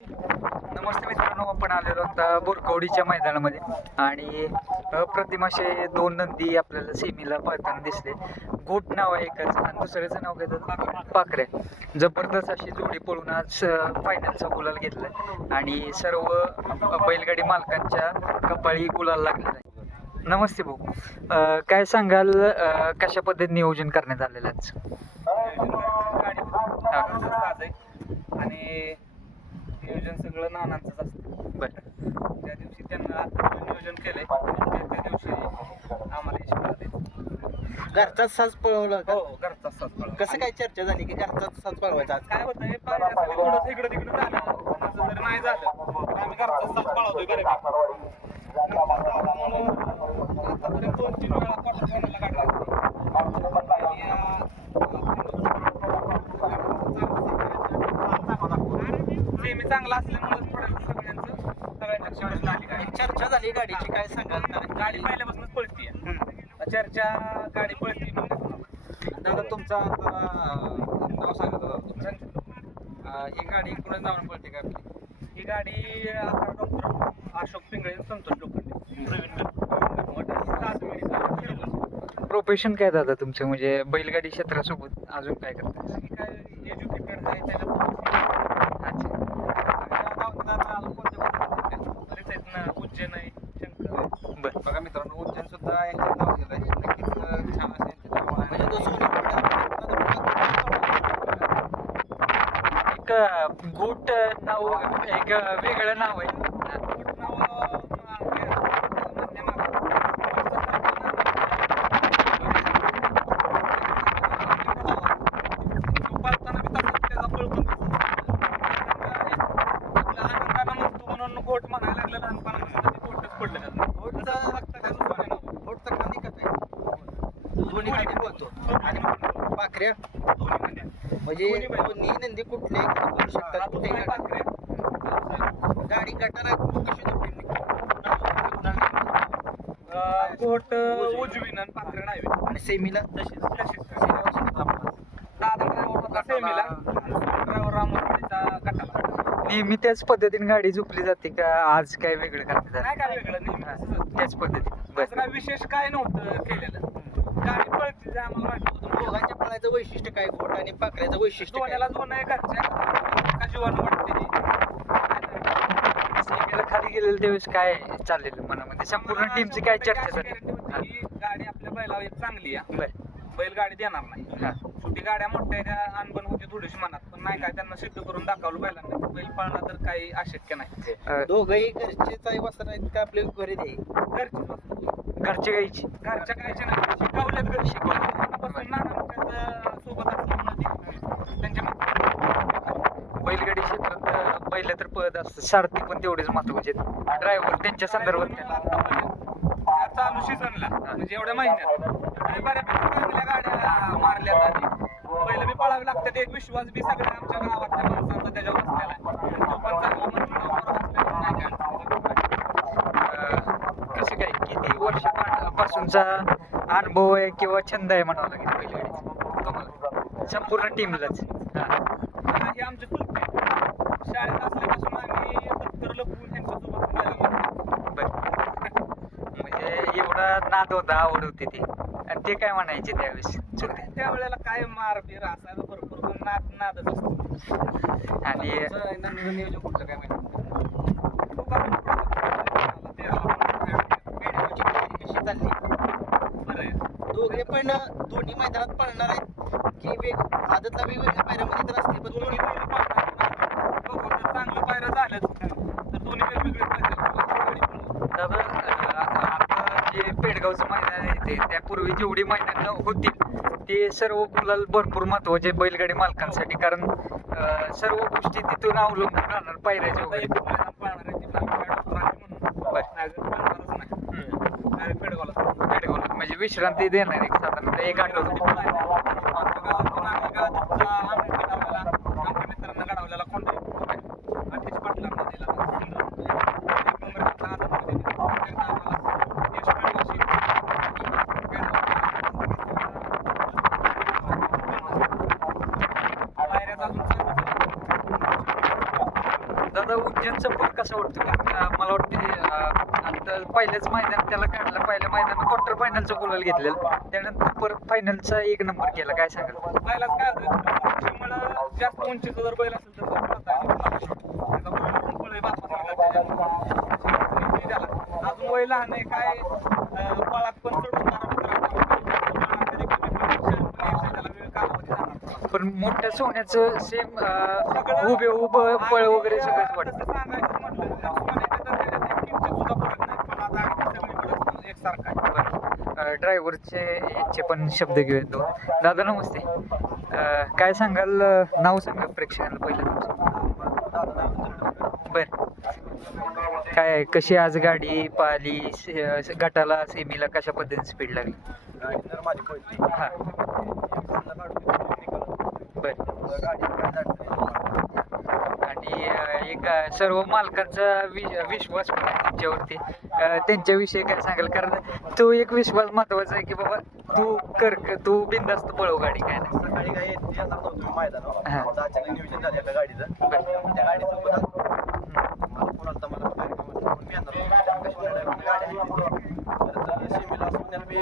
नमस्ते मित्रांनो, आपण आलेलो आता बोरकवडीच्या मैदानामध्ये आणि अप्रतिम असे दोन नंदी आपल्याला सेमीला पळताना दिसले. गोट नाव आहे एकाचं आणि दुसऱ्याचं नाव घेतात पाखरे. जबरदस्त अशी जोडी पळून आज फायनलचा गुलाल घेतलाय आणि सर्व बैलगाडी मालकांच्या कपाळी गुलाल लागलेला आहे. नमस्ते भाऊ, काय सांगाल, कशा पद्धतीने नियोजन करण्यात आलेलं आज? आणि नियोजन सगळं नानांचंच असतं. बरं, त्या दिवशी त्यांना आता नियोजन केलंय त्या दिवशी आम्हाला यश मिळालं. घरचाच साज पळवला का? हो, घरचा साथ पळवा. कसं काय चर्चा झाली की घरचाच साज पळवायचा आज? काय होतं, हे पाहिल्यासाठी थोडंसं इकडं तिकडं झालं. असं जर नाही झालं तर आम्ही घरचा साथ पळवतोय बऱ्यापैकी. आतापर्यंत 2-3 वेळा क्वार्टर फायनलला काढला. सेमी चांगला असल्यामुळे सगळ्यांचं चर्चा झाली गाडीची, काय सांगाल? गाडी पहिल्यापासूनच पळतीये. चर्चा गाडी पळती. दादा तुमचा नाव सांगा दादा तुमचं. ही गाडी कुणाच्या नावानं पळते का आपली? ही गाडी आता डॉक्टर अशोक पिंगळे, संतोष लोखंडे, प्रवीण प्रोफेशन काय दादा तुमचं, म्हणजे बैलगाडी क्षेत्रासोबत अजून काय करता? काय एज्युकेटेड आहे त्याला. उज्जैन आहे, शंकर आहे. बरं, बघा मित्रांनो, उज्जैन सुद्धा यांचं नाव गेलं आहे. नक्कीच छान असेल यांचं नाव आहे. म्हणजे तो एक गोट नाव, एक वेगळं नाव आहे. गोट म्हणायला लागलं लहानपणापासून ते गोटच पडलं गोटचा खांदी कसं आहे? दोन्ही खांदी बोलतो आणि पाखऱ्या म्हणजे दोन्ही नंदी कुठले करू शकतात, कुठे गाडी गटाला कशी जोडली? गोट उजवीन आणि पाखरे डावी. आणि सेमीला तशीच दादा ड्रायव्हर होता सेमीला, ड्रायव्हर रामोडीचा गटाला. नेहमी त्याच पद्धतीने गाडी झोपली जाते का आज काय वेगळं करण्यात आलं? नाही काय वेगळं, नेहमी त्याच पद्धतीने. असं बरं, काय विशेष काय नव्हतं केलेलं. गाडी पळती जे आम्हाला माहिती होतं. दोघांच्या पळायचं वैशिष्ट्य काय? गोट आणि पाखऱ्याचं वैशिष्ट्य काय? दोन्याला दोन आहे घरच्या जीवानं वाटते. सेमीला खाली गेलेलं त्यावेळेस काय चाललेलं मनामध्ये, संपूर्ण टीमची काय चर्चा झाली? गाडी आपल्या बैलावर एक चांगली आहे. बरं, बैल गाडी देणार नाही. हां, छोटी गाड्या मोठ्या त्या अनबन होती थोडीशी मनात, पण नाही काय त्यांना सिद्ध करून दाखवलं बैलांना. बैल पळला तर काही अशक्य नाही. दोघंही घरचेच आई वस्त्र आहेत का आपले घरी दे? घरची घरच्या गाईची. घरच्या कायच्या नाही, शिकवल्यात घरी. शिकवल्यापासून नाना सोबत असल्यामुळे त्यांच्या बैलगाडी क्षेत्रात बैल तर पळत असतं, सारथी पण तेवढेच महत्वाचे आहेत. ड्रायव्हर त्यांच्या संदर्भात चालू सीझनला म्हणजे एवढ्या महिन्यात आणि बऱ्यापैकी चांगल्या गाड्या मारल्यात आणि बैल बी पळावे लागतात. एक विश्वास बी सगळ्या आमच्या गावातल्या माणसांचा त्याच्यावर असलेला आहे. तो पण चांगला नाही कसं काय, किती वर्षापासूनचा अनुभव आहे किंवा छंद आहे म्हणावं लागेल बैलगाडीचा तुम्हाला, संपूर्ण टीमलाच? काय. हे आमचे चुलते शाळेत असल्यापासून आम्ही दप्तर लपवून त्यांच्यासोबत म्हणजे एवढा नाद होता, आवड होती ती. आणि ते काय म्हणायचे त्यावेळेस चुलते? त्यावेळेला काय मार बिर असायला भरपूर, पण नादच असतो. आणि नियोजन कुठलं काय माहिती? कशी चालली? दोघे पण दोन्ही मैदानात पळणार आहेत की आदतला वेगवेगळ्या पायऱ्यामध्ये तर असते, पण दोन्ही बैल पाळणार. जर चांगलं पायऱ्या झालं तर दोन्ही वेगवेगळे दादा, आता जे पेडगावचं मैदान आहे ते त्यापूर्वी जेवढी मैदान होतील ते सर्व गुलाल भरपूर महत्वाचे बैलगाडी मालकांसाठी, कारण सर्व गोष्टी तिथून अवलंबून राहणार पायऱ्याच्या वगैरे. पेडगावला म्हणजे विश्रांती देणार एक साधारणतः एक आठवडा. आमच्या मित्रांना घडवलेला कोंडा त्याच्या पाटलांना दिला. दादा उज्जैनचं पण कसं वाटतं कारण मला वाटते आता पहिल्याच मैदान त्याला काढलं पहिल्या मैदानात क्वार्टर फायनलचं गुलाल घेतलेलं त्यानंतर परत फायनलचा 1 नंबर केला काय सांगाल बैलाच काय होतं मला जास्त उंचीचा जर बैल असेल तर त्याचा बैल पण पळ आहे त्याला अजून वय लहान आहे काय पळात पण चढून पण मोठ्या सोन्याचं सेम उभे उभं पळ वगैरे सगळंच वाटतं सांगायचं म्हटलं तर सोन्याच्या तर त्याच्यात एक किंचित सुद्धा फरक नाही पण आता आधी सगळीकडे एकसारखा आहे. ड्रायव्हरचे यांचे पण शब्द घेऊयात दोन दादा नमस्ते काय सांगाल नाव सांगा प्रेक्षकांना पहिलं तुमचं बर काय आहे, कशी आज गाडी पाहिली गटाला सेमीला कशा पद्धतीने स्पीड लागली हा बर आणि एक सर्व मालकांचा विश्वास पण आहे तुमच्यावरती त्यांच्याविषयी काय सांगाल कारण तो एक विश्वास महत्वाचा आहे की बाबा तू बिनधास्त पळव गाडी काय नाही सकाळी काय येणार नव्हतो मैदानावर हा. अचानक नियोजन झालं एका गाडीचं त्या गाडीसोबत मला फोन आलता मला कार्यक्रमात मी येणार होतो गाडी आहे सीमेला असून त्याला मी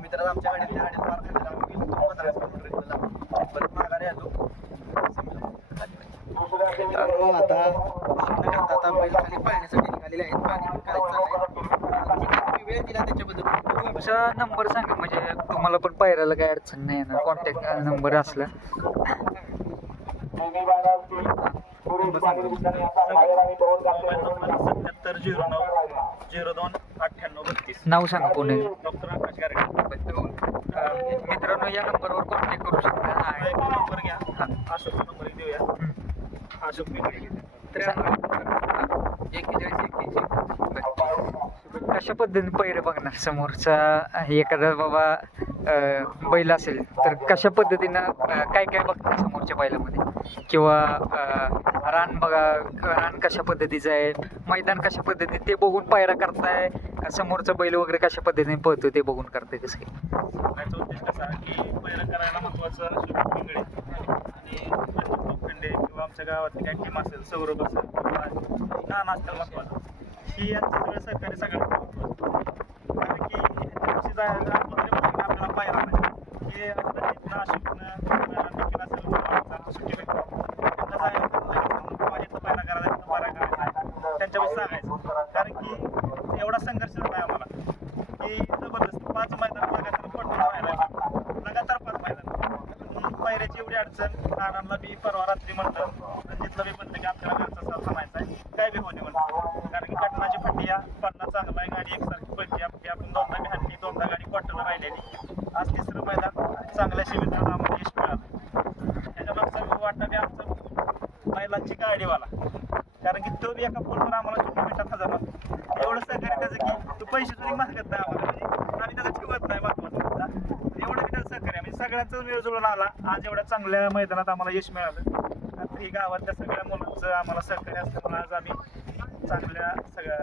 मित्राला आमच्या गाडीत मार खाल्ला आम्ही गेलो 15 किलोमीटर परत माघारी आलो आता बैल खाली पाहण्यासाठी निघालेले आहेत पाणी करायचं वेळ दिला त्याच्याबद्दल तुमचा नंबर सांगा म्हणजे तुम्हाला पण पायऱ्याला काय अडचण नाही येणार कॉन्टॅक्ट नंबर असला 7709029832 नाव सांगा पुणे डॉक्टर आकाश गारडे मित्रांनो या नंबरवर कॉन्टॅक्ट करू शकता आणि नंबर घ्या हा. अशोकचा नंबर देऊया हम्म. अशोक पिंपळे कशा पद्धतीने पैरे बघणार समोरचा एखादा बाबा बैल असेल तर कशा पद्धतीनं काय काय बघणार समोरच्या बैलामध्ये किंवा रान बघा रान कशा पद्धतीचं आहे मैदान कशा पद्धतीने ते बघून पायरा करताय का समोरचा बैल वगैरे कशा पद्धतीने पळतो ते बघून करताय कसं काय याचा उद्देश कसा की पहिला करायला महत्वाचं अशोक पिंगळे आणि लोखंडे किंवा आमच्या गावातली काही टीम असेल सौरभ असेल नाना असतील महत्वाचं ही यांचं सगळं सहकार्य सगळ्यात महत्वाचं कारण की ह्याच्याविषयी जायला आपल्याला पायरा नाही हे अशोकनं देखील असेल सुट्टी भेटतो त्यांना जायचं पायरा करायचा त्यांच्यापाशी सांगायचं कारण की एवढा संघर्ष झाला आहे आम्हाला की जबरदस्त 5 मैदान लगातार 5 मैदान पायऱ्याची एवढी अडचण नानांना बी परवा रात्री म्हणलं रणजितला बी म्हणलं की आपल्याला घरचा साथ म्हणायचा आहे काय बी होणे म्हणलं कारण की कटनाची फटी या पन्नास चांगला आहे गाडी एकसारखी पडली आपण दोनदा बी हल्ली दोनदा गाडी क्वार्टरला राहिलेली आज 3रं मैदान चांगल्या शिबिराला आम्हाला यश मिळालं त्याच्या मागचा वाटा बी आमचा बैलांची गाडीवाला कारण की तो बी एका फोनवर आम्हाला चुकी भेटत हजार एवढं सहकार्य त्याचं की तो पैसे सुद्धा मागत नाही आम्हाला म्हणजे आम्ही त्याचा ठेवत नाही महत्वाचं एवढं बी त्याचं सहकार्य म्हणजे सगळ्यांचा वेळ जुळून आला आज एवढ्या चांगल्या मैदानात आम्हाला यश मिळालं आता ही गावातल्या सगळ्या मुलांचं आम्हाला सहकार्य असल्यामुळे आज आम्ही चांगल्या सगळ्या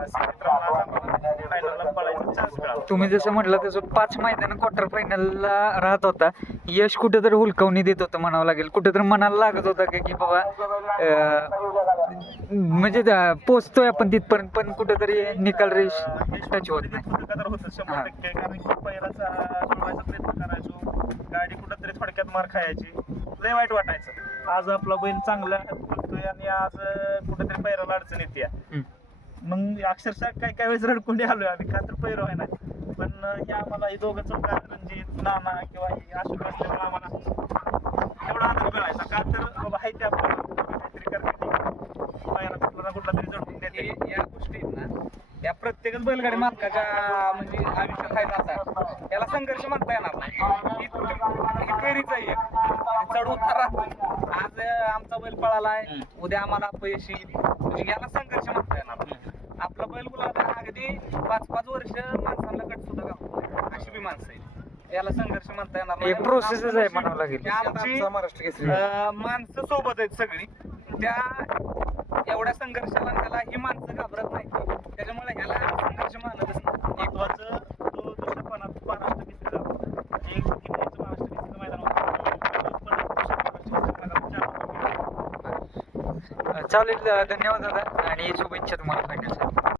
फायनलला पळायचा चान्स मिळाला तुम्ही जसं म्हटलं तसं 5 मैदान क्वार्टर फायनलला राहत होता यश कुठेतरी हुलकावणी देत होतं म्हणावं लागेल कुठेतरी मनाला लागत होतं की बाबा म्हणजे पोचतोय आपण तिथपर्यंत पण कुठेतरी निकाल रेष टच होत नाही कदर होतं 100% कारण की पहिलाचा जुळवायचा प्रयत्न करायचो गाडी कुठेतरी थोडक्यात मार खायची लय वाईट वाटायचं आज आपला बैल चांगला पळतोय आणि आज कुठेतरी पैराला अडचण येते मग अक्षरशः काय वेळेस रडकुंडी आलोय आम्ही का तर पैर आहे ना पण हे आम्हाला ही दोघं चौकार रणजित नाना किंवा ही अशोक असल्यामुळे आम्हाला एवढा आनंद मिळायचा का तर बाबा आहे ते आपल्याला काहीतरी करते पैरा कुठला तरी जडून देते या गोष्टी आहेत ना या प्रत्येकच बैलगाडी मालकाच्या म्हणजे आयुष्यात आहे असा याला संघर्ष म्हणता येणार नाही ही फेरीचा एक चढ उतार राहतो आज आमचा बैल पळाला आहे उद्या आम्हाला अपयश येईल म्हणजे याला संघर्ष म्हणता येणार नाही आपला बैल गुलाब अगदी 5-5 वर्ष माणसांना कट सुद्धा घालतो अशी बी माणसं आहेत याला संघर्ष म्हणता येणार नाही एक प्रोसेसच आहे म्हणावं लागेल आमची माणसं सोबत आहेत सगळी त्या एवढ्या संघर्षाला त्याला ही माणसं घाबरत नाही त्याच्यामुळे ह्याला संघर्ष मानतच नाही महत्वाचं तो दुसऱ्या पानात महाराष्ट्र केसरी झाला एक महाराष्ट्र केसरीचं मैदान होतं चालेल, धन्यवाद दादा आणि शुभेच्छा तुम्हाला फायनलसाठी.